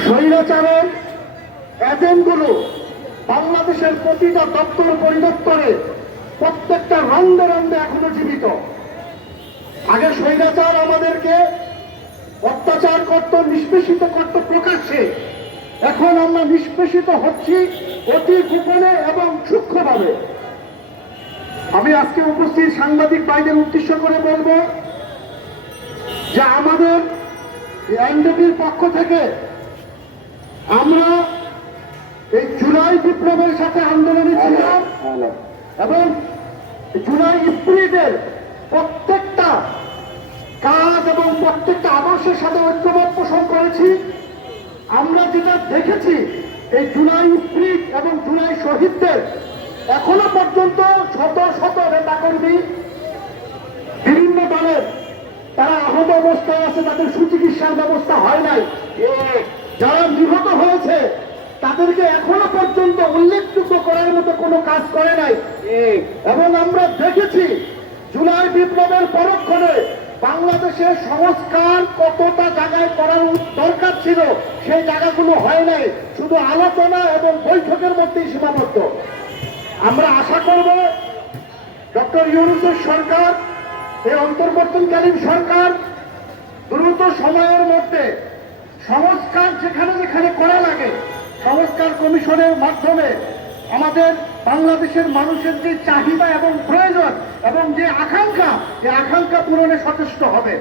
স্বৈরাচারের এজেন্টগুলো বাংলাদেশের প্রতিটা দপ্তর পরিদপ্তরে প্রত্যেকটা রন্ধে রন্ধে এখনো জীবিত। আগে স্বৈরাচার আমাদেরকে অত্যাচার করত, নিষ্পেষিত করত প্রকাশ্যে। এখন আমরা নিষ্পেষিত হচ্ছি অতি গোপনে এবং সূক্ষ্মভাবে। আমি আজকে উপস্থিত সাংবাদিক ভাইদের উদ্দেশ্য করে বলবো যে আমাদের এনডিপির পক্ষ থেকে আমরা এই জুলাই বিপ্লবের সাথে আন্দোলনে ছিলাম এবং জুলাই স্পিরিটের প্রত্যেকটা কাজ এবং প্রত্যেকটা আদর্শের সাথে ঐক্যমত পোষণ করেছি। আমরা যেটা দেখেছি এই জুলাই স্পিরিট এবং জুলাই শহীদদের এখনো পর্যন্ত শত শত নেতাকর্মী বিভিন্ন দলের তারা আহত অবস্থায় আছে, তাদের সুচিকিৎসার ব্যবস্থা হয় নাই। যারা নিহত হয়েছে তাদেরকে এখনো পর্যন্ত উল্লেখযোগ্য করার মতো কোনো কাজ করে নাই। এবং আমরা দেখেছি জুলাই বিপ্লবের পরক্ষণে বাংলাদেশের সংস্কার কতটা জায়গায় করার দরকার ছিল সেই জায়গাগুলো হয় নাই, শুধু আলোচনা এবং বৈঠকের মধ্যেই সীমাবদ্ধ। আমরা আশা করব ডক্টর ইউনূসের সরকার, এই অন্তর্বর্তীকালীন সরকার দ্রুত সময়ের মধ্যে সংস্কার যেখানে যেখানে করা লাগে সংস্কার কমিশনের মাধ্যমে আমাদের বাংলাদেশের মানুষের যে চাহিদা এবং প্রয়োজন এবং যে আকাঙ্ক্ষা, এই আকাঙ্ক্ষা পূরণে সচেষ্ট হবে।